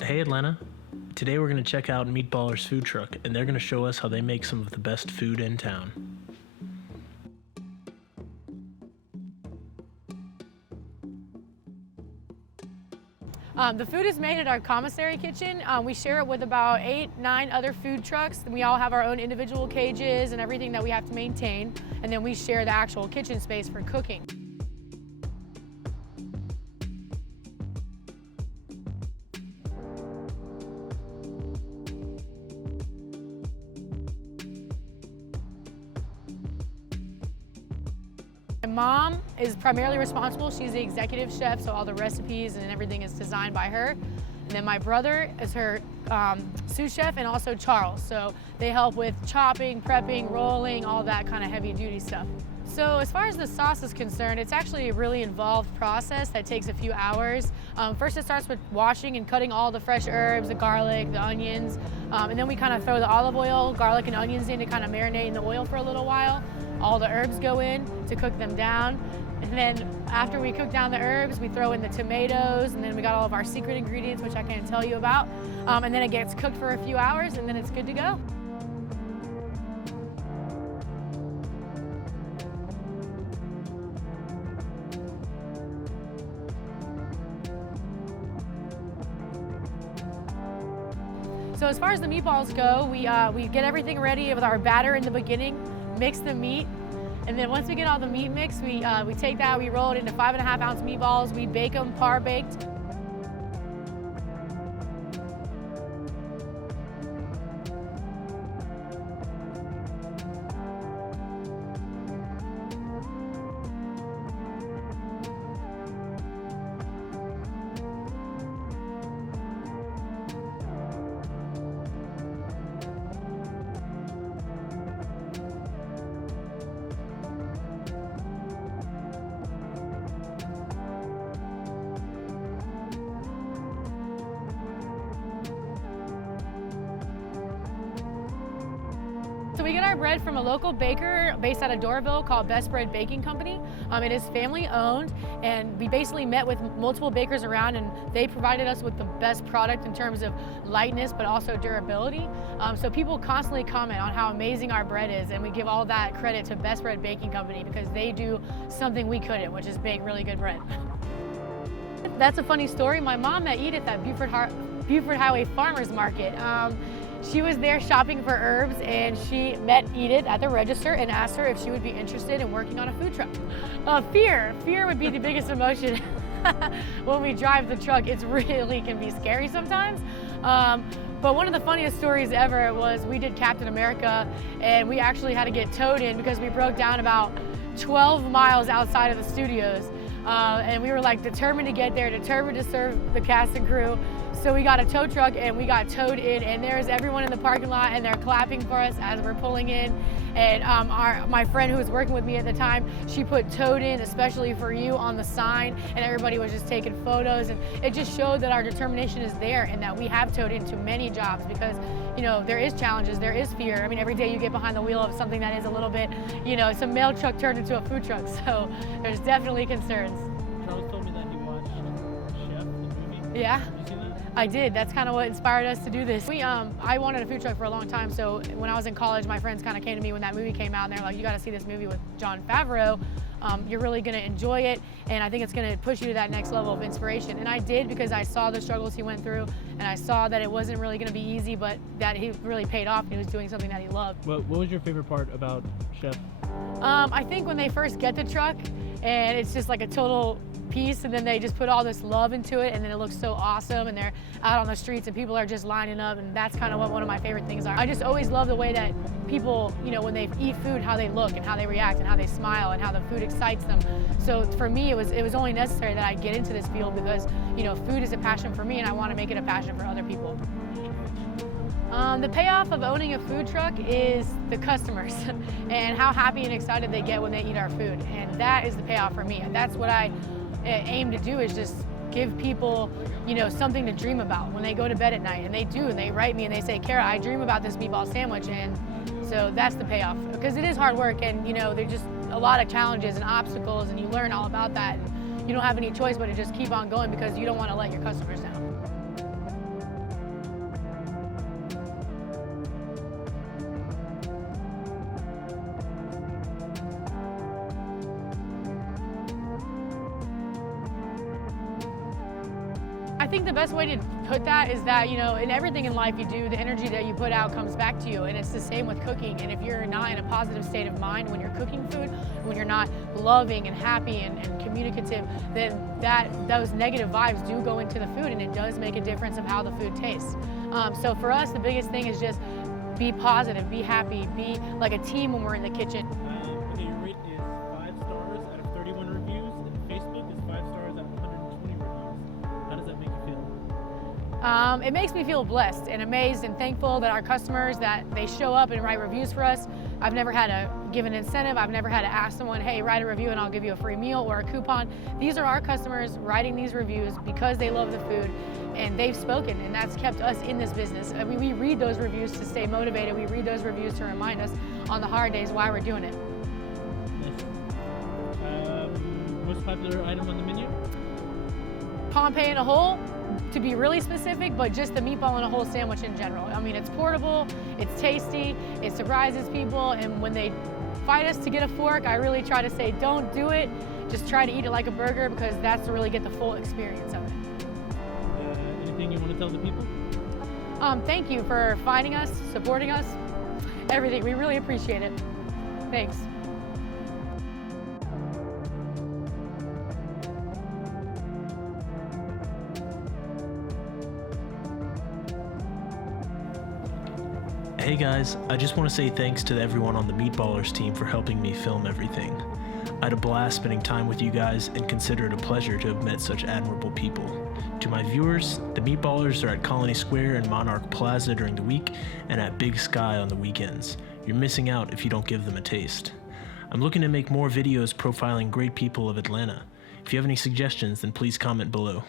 Hey Atlanta, today we're going to check out Meatballerz food truck and they're going to show us how they make some of the best food in town. The food is made at our commissary kitchen. We share it with about 8-9 other food trucks. We all have our own individual cages and everything that we have to maintain, and then we share the actual kitchen space for cooking. My mom is primarily responsible. She's the executive chef, so all the recipes and everything is designed by her. And then my brother is her sous chef, and also Charles. So they help with chopping, prepping, rolling, all that kind of heavy duty stuff. So as far as the sauce is concerned, it's actually a really involved process that takes a few hours. First it starts with washing and cutting all the fresh herbs, the garlic, the onions, and then we kind of throw the olive oil, garlic and onions in to kind of marinate in the oil for a little while. All the herbs go in to cook them down. And then after we cook down the herbs, we throw in the tomatoes, and then we got all of our secret ingredients, which I can't tell you about. And then it gets cooked for a few hours, and then it's good to go. So as far as the meatballs go, we get everything ready with our batter in the beginning, mix the meat, and then once we get all the meat mixed, we take that, we roll it into 5.5-ounce meatballs, we bake them par baked. So we get our bread from a local baker based out of Doraville called Best Bread Baking Company. It is family owned, and we basically met with multiple bakers around, and they provided us with the best product in terms of lightness but also durability. So people constantly comment on how amazing our bread is, and we give all that credit to Best Bread Baking Company because they do something we couldn't, which is bake really good bread. That's a funny story. My mom met Edith at Buford Highway Farmers Market. She was there shopping for herbs, and she met Edith at the register and asked her if she would be interested in working on a food truck. Fear would be the biggest emotion when we drive the truck. It really can be scary sometimes. But one of the funniest stories ever was we did Captain America, and we actually had to get towed in because we broke down about 12 miles outside of the studios. And we were like determined to get there, determined to serve the cast and crew. So we got a tow truck and we got towed in, and there's everyone in the parking lot and they're clapping for us as we're pulling in. And my friend who was working with me at the time, she put "towed in especially for you" on the sign, and everybody was just taking photos, and it just showed that our determination is there and that we have towed into many jobs because, you know, there is challenges, there is fear. I mean, every day you get behind the wheel of something that is a little bit, you know, it's a mail truck turned into a food truck, so there's definitely concerns. Charles told me that you watched Chef, the movie. Yeah. Have you seen that? I did. That's kind of what inspired us to do this. I wanted a food truck for a long time, so when I was in college, my friends kind of came to me when that movie came out, and they're like, "You got to see this movie with Jon Favreau. You're really going to enjoy it, and I think it's going to push you to that next level of inspiration." And I did, because I saw the struggles he went through, and I saw that it wasn't really going to be easy, but that he really paid off, and he was doing something that he loved. What was your favorite part about Chef? I think when they first get the truck, and it's just like a total piece, and then they just put all this love into it, and then it looks so awesome, and they're out on the streets and people are just lining up, and that's kind of what one of my favorite things are. I just always love the way that people, you know, when they eat food, how they look and how they react and how they smile and how the food excites them. So for me, it was only necessary that I get into this field because, you know, food is a passion for me, and I want to make it a passion for other people. The payoff of owning a food truck is the customers and how happy and excited they get when they eat our food, and that is the payoff for me. And that's what I aim to do, is just give people, you know, something to dream about when they go to bed at night. And they do, and they write me and they say, "Kara, I dream about this meatball sandwich." And so that's the payoff, because it is hard work, and, you know, there's just a lot of challenges and obstacles, and you learn all about that. And you don't have any choice but to just keep on going because you don't want to let your customers down. think the best way to put that is that, in everything in life you do, the energy that you put out comes back to you, and it's the same with cooking. And if you're not in a positive state of mind when you're cooking food, when you're not loving and happy and communicative, then those negative vibes do go into the food, and it does make a difference of how the food tastes. So for us, the biggest thing is just be positive, be happy, be like a team when we're in the kitchen. Okay, your rate is 5 stars out of 31 reviews, and Facebook is 5 stars out of 120 reviews. How does that make you feel? It makes me feel blessed and amazed and thankful that our customers, that they show up and write reviews for us. I've never had to give an incentive. I've never had to ask someone, hey, write a review and I'll give you a free meal or a coupon. These are our customers writing these reviews because they love the food and they've spoken, and that's kept us in this business. I mean, we read those reviews to stay motivated. We read those reviews to remind us on the hard days why we're doing it. Most popular item on the menu? Pompeii in a hole, to be really specific, but just the meatball in a hole sandwich in general. I mean, it's portable, it's tasty, it surprises people, and when they fight us to get a fork, I really try to say, don't do it, just try to eat it like a burger, because that's to really get the full experience of it. Anything you want to tell the people? Thank you for finding us, supporting us, everything. We really appreciate it. Thanks. Hey guys, I just want to say thanks to everyone on the Meatballerz team for helping me film everything. I had a blast spending time with you guys and consider it a pleasure to have met such admirable people. To my viewers, the Meatballerz are at Colony Square and Monarch Plaza during the week and at Big Sky on the weekends. You're missing out if you don't give them a taste. I'm looking to make more videos profiling great people of Atlanta. If you have any suggestions, then please comment below.